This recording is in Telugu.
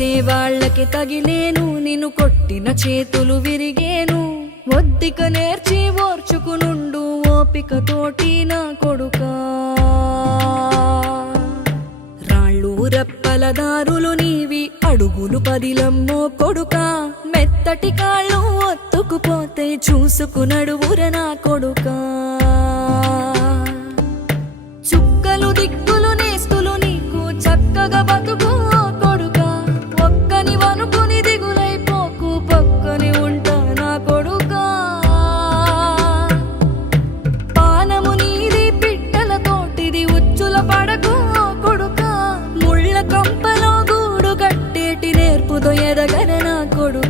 కొడితే వాళ్ళకి తగిలేను, నిన్ను కొట్టిన చేతులు విరిగేను. ఒద్దిక నేర్చి ఓర్చుకునుండు ఓపికతోటి నా కొడుకా. రాళ్ళు రెప్పల దారులు నీవి, అడుగులు పదిలమ్మో కొడుకా. మెత్తటి కాళ్ళు ఒత్తుకుపోతే చూసుకునడువుర నా కొడుకా. చుక్కలు దిక్కులు నేస్తులు నీకు చక్కగా బతుకు కొడుకా. ఒక్కని వనుకుని దిగులైపోకు, పక్కని ఉంటా నా కొడుకా. పానము నీది పిట్టల తోటిది, ఉచ్చుల పడకు కొడుకా. ముళ్ళ కంపలో గూడు కట్టేటి నేర్పుతో ఎదగర నా కొడుకా.